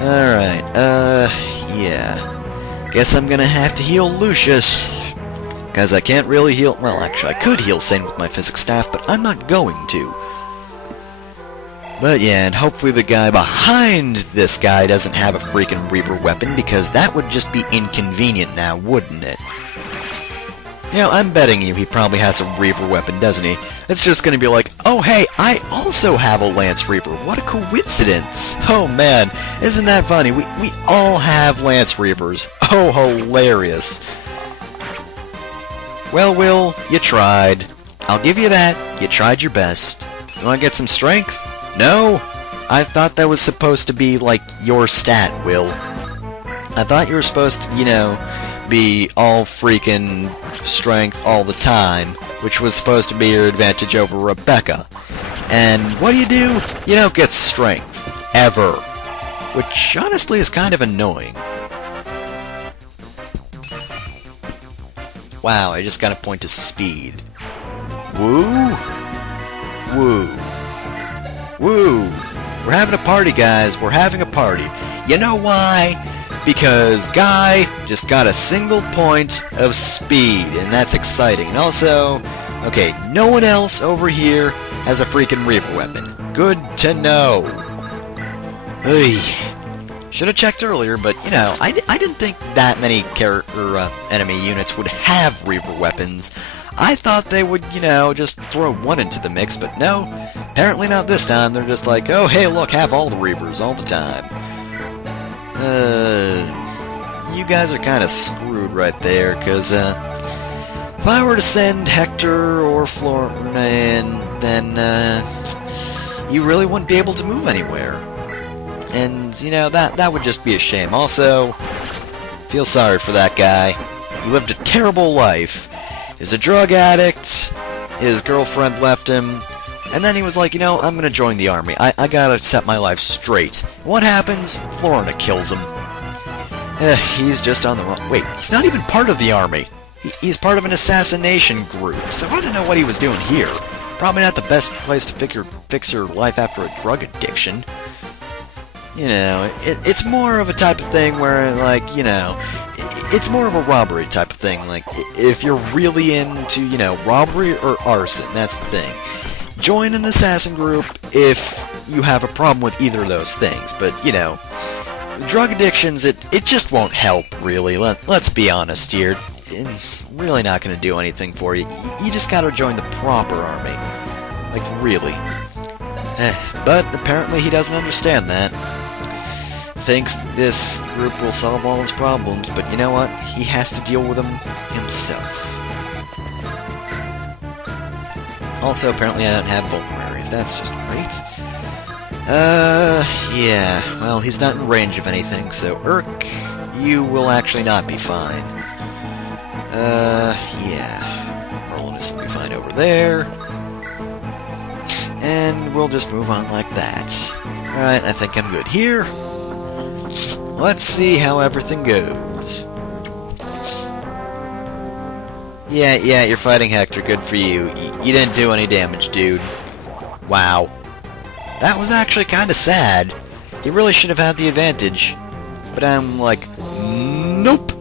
Alright, yeah. Guess I'm gonna have to heal Lucius. Because I can't really heal... Well, actually, I could heal Sane with my physics staff, but I'm not going to. But yeah, and hopefully the guy behind this guy doesn't have a freaking Reaver weapon, because that would just be inconvenient now, wouldn't it? You know, I'm betting you he probably has a Reaver weapon, doesn't he? It's just gonna be like, oh hey, I also have a Lance Reaver. What a coincidence! Oh man, isn't that funny? We all have Lance Reavers. Oh, hilarious. Well, Will, you tried. I'll give you that. You tried your best. You wanna get some strength? No? I thought that was supposed to be, like, your stat, Will. I thought you were supposed to, you know, be all freaking strength all the time, which was supposed to be your advantage over Rebecca. And what do? You don't get strength. Ever. Which, honestly, is kind of annoying. Wow, I just got a point to speed. Woo! Woo! Woo! We're having a party, guys. We're having a party. You know why? Because Guy just got a single point of speed, and that's exciting. And also, okay, no one else over here has a freaking Reaver weapon. Good to know. Should have checked earlier, but, you know, I didn't think that many enemy units would have Reaver weapons. I thought they would, you know, just throw one into the mix, but no, apparently not this time. They're just like, oh, hey, look, have all the Reavers all the time. You guys are kind of screwed right there, because, if I were to send Hector or Burnin, then, you really wouldn't be able to move anywhere. And, you know, that would just be a shame. Also, feel sorry for that guy. He lived a terrible life. He's a drug addict, his girlfriend left him, and then he was like, you know, I'm gonna join the army. I gotta set my life straight. What happens? Florina kills him. He's just on the wrong... Wait, he's not even part of the army. He's part of an assassination group, so I don't know what he was doing here. Probably not the best place to fix your life after a drug addiction. You know, it's more of a type of thing where, like, you know, it's more of a robbery type of thing. Like, if you're really into, you know, robbery or arson, that's the thing. Join an assassin group if you have a problem with either of those things. But, you know, drug addictions, it just won't help, really. Let's be honest here. It's really not going to do anything for you. You just got to join the proper army. Like, really. But apparently he doesn't understand that. Thinks this group will solve all his problems, but you know what? He has to deal with them himself. Also, apparently I don't have vulneraries. That's just great. Yeah. Well, he's not in range of anything, so Urk, you will actually not be fine. Yeah. Rolandus will be fine over there. And we'll just move on like that. Alright, I think I'm good here. Let's see how everything goes. Yeah, you're fighting Hector. Good for you. You didn't do any damage, dude. Wow. That was actually kind of sad. He really should have had the advantage. But I'm like, nope.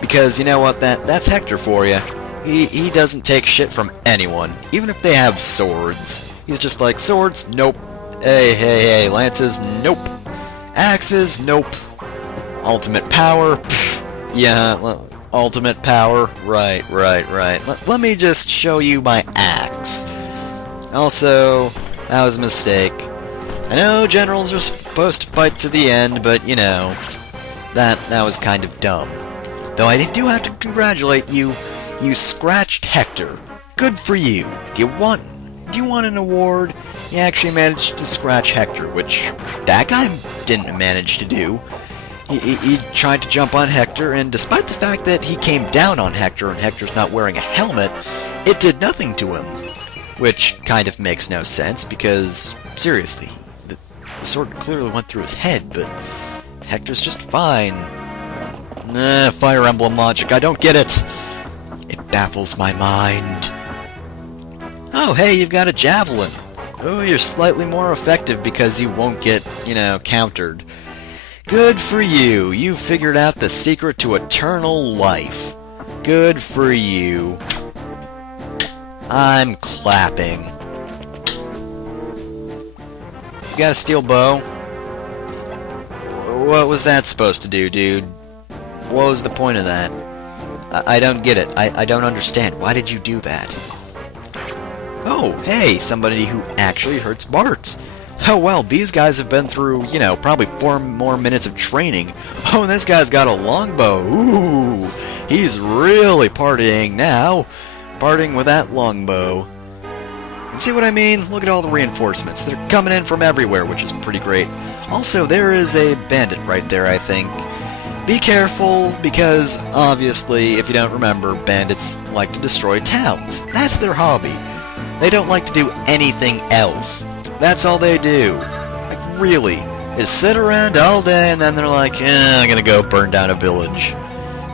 Because, you know what, that's Hector for you. He doesn't take shit from anyone, even if they have swords. He's just like, swords? Nope. Hey, lances? Nope. Axes? Nope. Ultimate power? Pfft. Yeah, ultimate power? Right. Let me just show you my axe. Also, that was a mistake. I know generals are supposed to fight to the end, but, you know, that was kind of dumb. Though I do have to congratulate you. You scratched Hector. Good for you. Do you want an award? You actually managed to scratch Hector, which that guy didn't manage to do. He tried to jump on Hector, and despite the fact that he came down on Hector and Hector's not wearing a helmet, it did nothing to him. Which kind of makes no sense, because, seriously, the sword clearly went through his head, but Hector's just fine. Nah, Fire Emblem logic, I don't get it. It baffles my mind. Oh, hey, you've got a javelin. Oh, you're slightly more effective because you won't get, you know, countered. Good for you. You figured out the secret to eternal life. Good for you. I'm clapping. You got a steel bow? What was that supposed to do, dude? What was the point of that? I don't get it. I don't understand. Why did you do that? Oh, hey, somebody who actually hurts Bart. Oh, well, these guys have been through, you know, probably 4 more minutes of training. Oh, and this guy's got a longbow. Ooh, he's really partying now. Partying with that longbow. And see what I mean? Look at all the reinforcements. They're coming in from everywhere, which is pretty great. Also, there is a bandit right there, I think. Be careful, because, obviously, if you don't remember, bandits like to destroy towns. That's their hobby. They don't like to do anything else. That's all they do. Like, really. They just sit around all day, and then they're like, I'm gonna go burn down a village.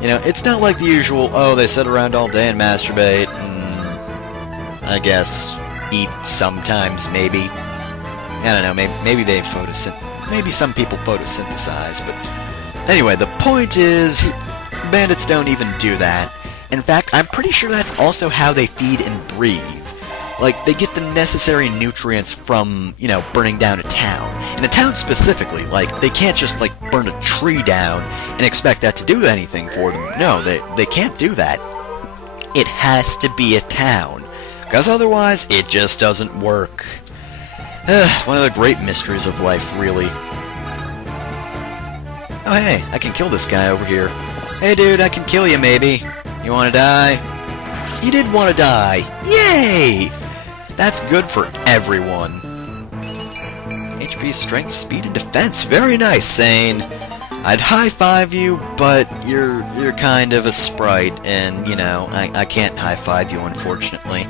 You know, it's not like the usual, oh, they sit around all day and masturbate, and I guess eat sometimes, maybe. I don't know, maybe they maybe some people photosynthesize, but anyway, the point is, bandits don't even do that. In fact, I'm pretty sure that's also how they feed and breathe. Like, they get the necessary nutrients from, you know, burning down a town. And a town specifically, like, they can't just, like, burn a tree down and expect that to do anything for them. No, they can't do that. It has to be a town. Because otherwise, it just doesn't work. One of the great mysteries of life, really. Oh, hey, I can kill this guy over here. Hey, dude, I can kill you, maybe. You wanna die? You did wanna die! Yay! That's good for everyone. HP, strength, speed, and defense. Very nice, Sane. I'd high-five you, but you're kind of a sprite, and, you know, I can't high-five you, unfortunately.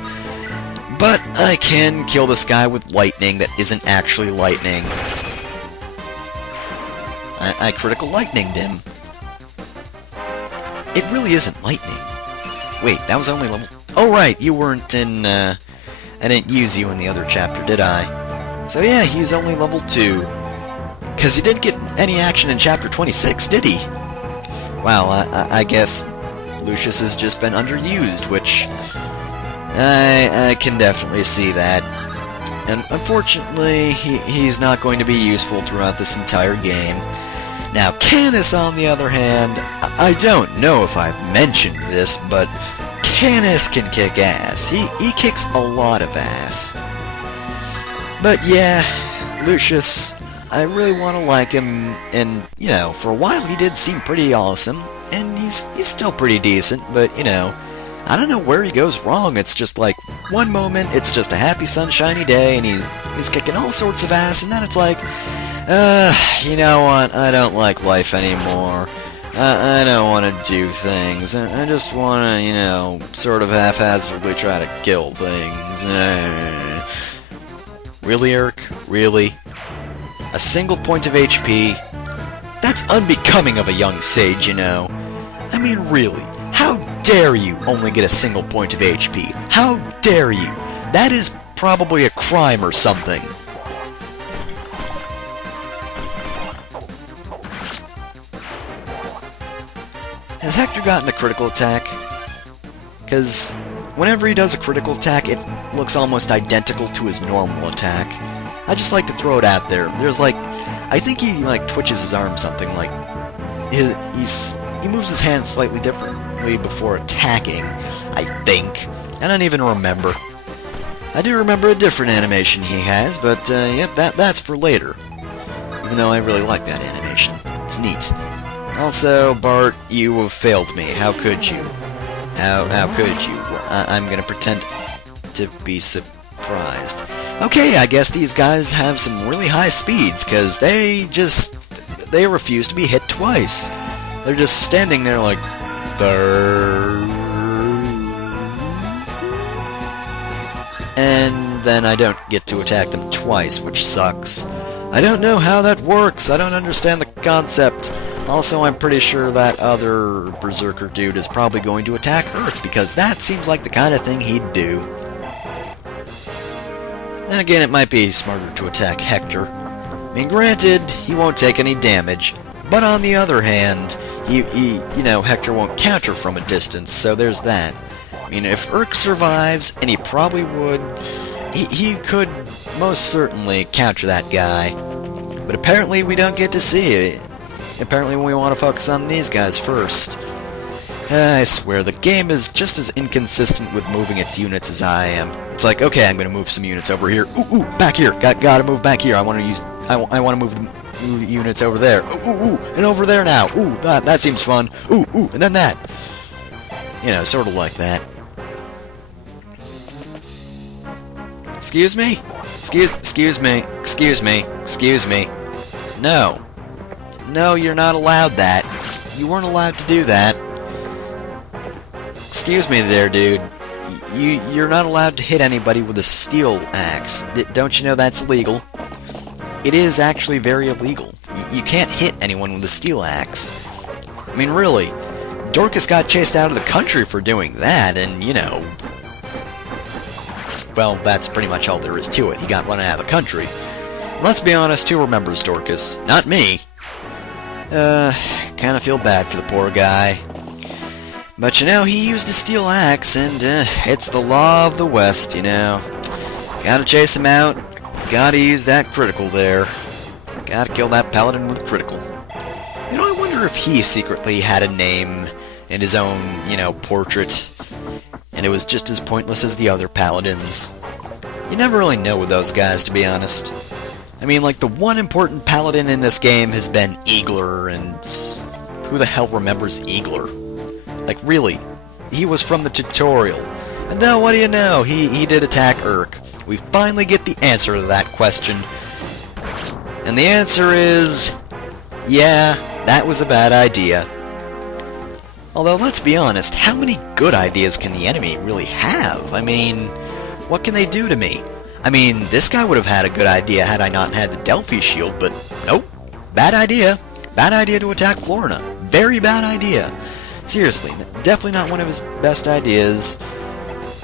But I can kill this guy with lightning that isn't actually lightning. I critical lightninged him. It really isn't lightning. Wait, that was only level... Oh, right, you weren't in, I didn't use you in the other chapter, did I? So yeah, he's only level 2. Because he didn't get any action in chapter 26, did he? Wow, I guess Lucius has just been underused, which... I can definitely see that. And unfortunately, he's not going to be useful throughout this entire game. Now, Canis, on the other hand, I don't know if I've mentioned this, but Canis can kick ass. He kicks a lot of ass. But yeah, Lucius, I really want to like him, and, you know, for a while he did seem pretty awesome, and he's still pretty decent, but, you know, I don't know where he goes wrong. It's just like, one moment, it's just a happy sunshiny day, and he's kicking all sorts of ass, and then it's like, you know what, I don't like life anymore. I don't want to do things. I just want to, you know, sort of haphazardly try to kill things. Really, Eric? Really? A single point of HP? That's unbecoming of a young sage, you know. I mean, really, how dare you only get a single point of HP? How dare you? That is probably a crime or something. Has Hector gotten a critical attack? Because whenever he does a critical attack, it looks almost identical to his normal attack. I just like to throw it out there. There's like, I think he like twitches his arm something, like he moves his hand slightly differently before attacking, I think. I don't even remember. I do remember a different animation he has, but yep, that's for later. Even though I really like that animation. It's neat. Also, Bart, you have failed me. How could you? How could you? I'm gonna pretend to be surprised. Okay, I guess these guys have some really high speeds, because they refuse to be hit twice. They're just standing there like... And then I don't get to attack them twice, which sucks. I don't know how that works. I don't understand the concept. Also, I'm pretty sure that other Berserker dude is probably going to attack Earth, because that seems like the kind of thing he'd do. Then again, it might be smarter to attack Hector. I mean, granted, he won't take any damage, But on the other hand, you know, Hector won't counter from a distance, so there's that. I mean, if Urk survives, and he probably would, he could most certainly counter that guy. But apparently we don't get to see it. Apparently we want to focus on these guys first. I swear, the game is just as inconsistent with moving its units as I am. It's like, okay, I'm going to move some units over here. Ooh, back here. Gotta move back here. I want to move the units over there. Ooh, and over there now. Ooh, that seems fun. Ooh, and then that. You know, sort of like that. Excuse me? Excuse me. No, you're not allowed that. You weren't allowed to do that. Excuse me there, dude. You're not allowed to hit anybody with a steel axe. Don't you know that's illegal? It is actually very illegal. You can't hit anyone with a steel axe. I mean, really, Dorcas got chased out of the country for doing that, and, you know, well, that's pretty much all there is to it. He got run out of the country. Let's be honest, who remembers Dorcas? Not me. Kind of feel bad for the poor guy. But, you know, he used a steel axe, and, it's the law of the West, you know. Gotta chase him out. Gotta use that critical there. Gotta kill that paladin with critical. You know, I wonder if he secretly had a name and his own, you know, portrait, and it was just as pointless as the other paladins. You never really know with those guys, to be honest. I mean, like, the one important paladin in this game has been Eagler, and who the hell remembers Eagler? Like, really, he was from the tutorial. And now, what do you know? He did attack Urk. We finally get the answer to that question. And the answer is, yeah, that was a bad idea. Although, let's be honest, how many good ideas can the enemy really have? I mean, what can they do to me? I mean, this guy would have had a good idea had I not had the Delphi shield, but nope. Bad idea. Bad idea to attack Florina. Very bad idea. Seriously, definitely not one of his best ideas,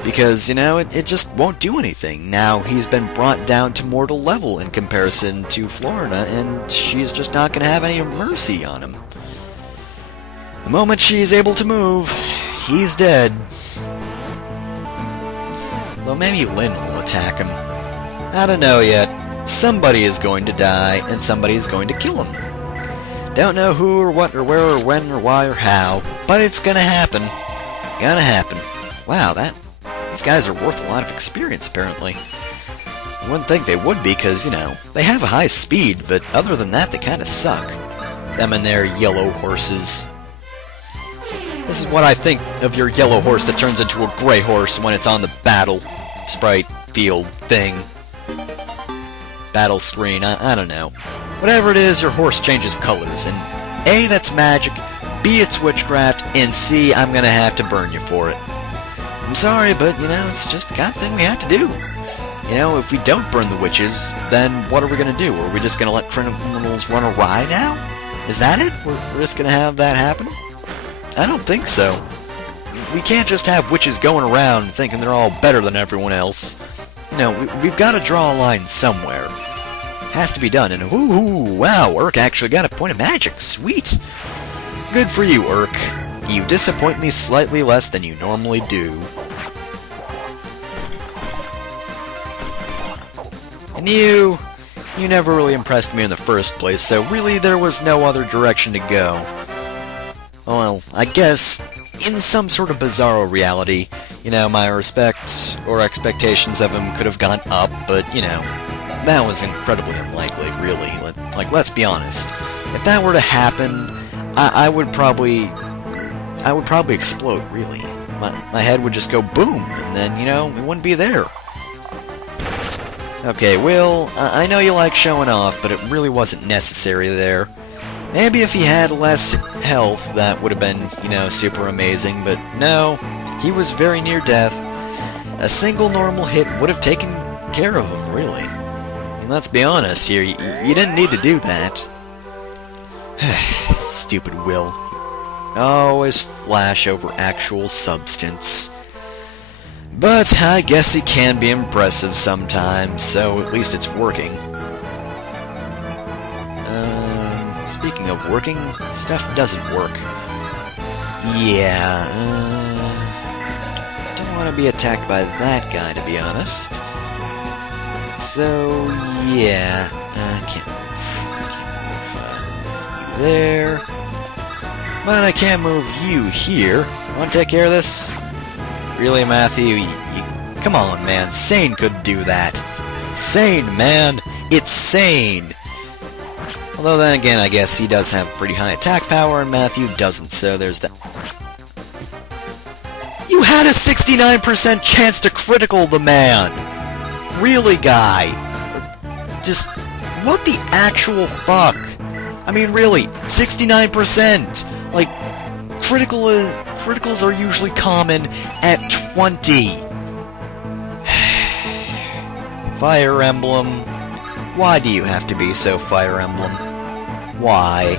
because, you know, it just won't do anything. Now he's been brought down to mortal level in comparison to Florina, and she's just not going to have any mercy on him. The moment she's able to move, he's dead. Though maybe Lyn will attack him. I don't know yet. Somebody is going to die, and somebody is going to kill him. Don't know who or what or where or when or why or how, but it's gonna happen. Gonna happen. Wow, these guys are worth a lot of experience, apparently. I wouldn't think they would be, because, you know, they have a high speed, but other than that, they kind of suck. Them and their yellow horses. This is what I think of your yellow horse that turns into a gray horse when it's on the battle sprite field thing. Battle screen, I don't know. Whatever it is, your horse changes colors, and A, that's magic, B, it's witchcraft, and C, I'm gonna have to burn you for it. I'm sorry, but, you know, it's just the kind of thing we have to do. You know, if we don't burn the witches, then what are we gonna do? Are we just gonna let criminals run awry now? Is that it? We're just gonna have that happen? I don't think so. We can't just have witches going around thinking they're all better than everyone else. You know, we've got to draw a line somewhere. Has to be done, and ooh, wow, Urk actually got a point of magic. Sweet. Good for you, Urk. You disappoint me slightly less than you normally do. And you never really impressed me in the first place, so really there was no other direction to go. Well, I guess, in some sort of bizarro reality, you know, my respects or expectations of him could have gone up, but, you know, that was incredibly unlikely, really. Like, let's be honest. If that were to happen, I would probably explode, really. My head would just go boom, and then, you know, it wouldn't be there. Okay, Will, I know you like showing off, but it really wasn't necessary there. Maybe if he had less health, that would have been, you know, super amazing, but no, he was very near death. A single normal hit would have taken care of him, really. And let's be honest here, you didn't need to do that. Stupid Will. Always flash over actual substance. But I guess he can be impressive sometimes, so at least it's working. Speaking of working, stuff doesn't work. Yeah, don't want to be attacked by that guy, to be honest. So, yeah, can't move you there. But I can't move you here. Want to take care of this? Really, Matthew? Come on, man. Sane could do that. Sane, man. It's Sane. Although then again, I guess he does have pretty high attack power, and Matthew doesn't, so there's that. You had a 69% chance to critical the man! Really, guy? Just, what the actual fuck? I mean, really, 69%! Like, criticals are usually common at 20. Fire Emblem. Why do you have to be so Fire Emblem? Why?